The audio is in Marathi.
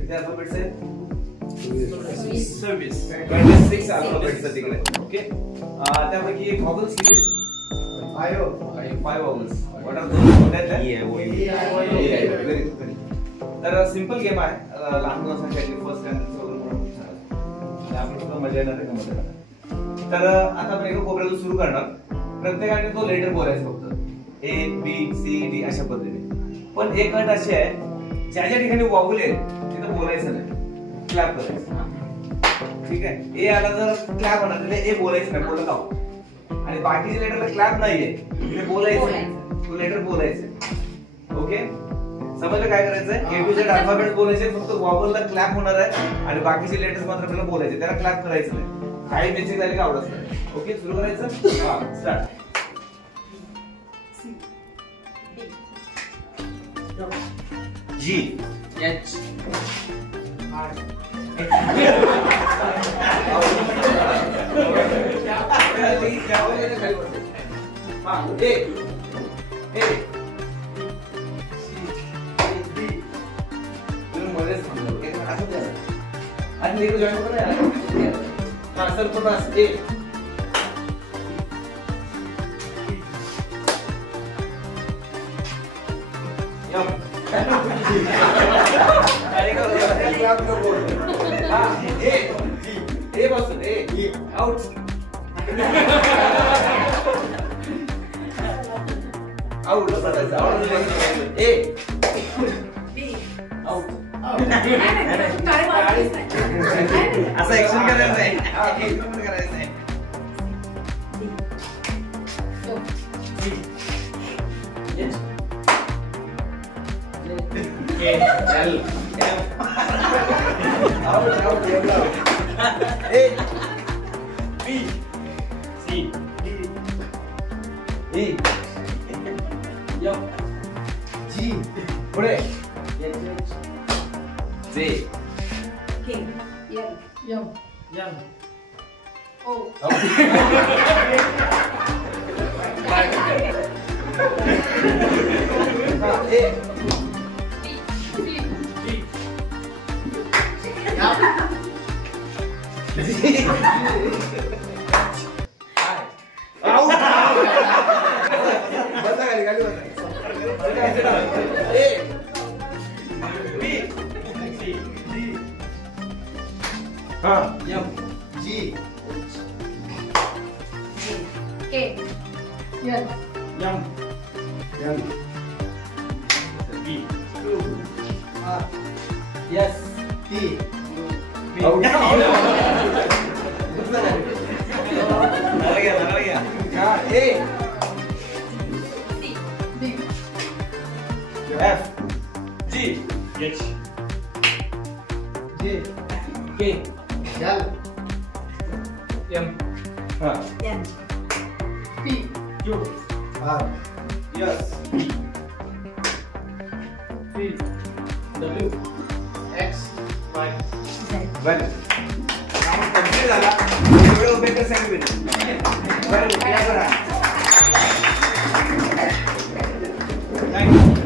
किती अल्फाबेट्स आहेत? 26 अल्फाबेट्स आहेत तिकडे. ओके, त्यापैकी व्हॉवेल्स किती आहेत? 5 vowels. What are those? Very good. तर सिंपल गेम आहे, लहान मुलांसाठी फर्स्ट टाइम आपण सुद्धा मजा येणार आहे मध्ये. तर आता आपण एका कोपऱ्यातून सुरू करणार. प्रत्येकाने तो लेटर बोलायचा फक्त A B C D अशा पद्धतीने. पण एक अट अशी आहे, ज्या ज्या ठिकाणी वावल आहे तिथं बोलायचं नाही, क्लॅप करायचं. ठीक आहे, ए आला तर क्लॅप होणार, तिथे ए बोलायचं नाही, बोलत आहोत. आणि बाकीच्या लेटरला क्लॅप नाहीये, तिथे बोलायचं, तो लेटर बोलायचं. ओके, समजलं काय करायचंय? ए टू झेड अल्फाबेट बोलायचे, फक्त वावलला क्लॅप होणार आहे आणि बाकीचे लेटर्स मात्र आपल्याला बोलायचे, त्याला क्लॅप करायचं नाही. काही बेसिक झाली का आवडत नाही. ओके, सुरू करायचं. हा, start. G H out. Out. A. B. Out. असं ऍक्शन करायचं नाही. करायचं नाही. L. M. Out. A. B. C. D. E. F. G. पुढे. J. K. L. M O. A. B. B. G. K. L. B. Yes. T. Out. A. C. D. F. G. H J. K. L. M N. P. Q. R. S. T. W. X. Y. Z. Well. Complete झाला. एवढं उभे तर सांगितलं. बरं, या करा. थँक्यू.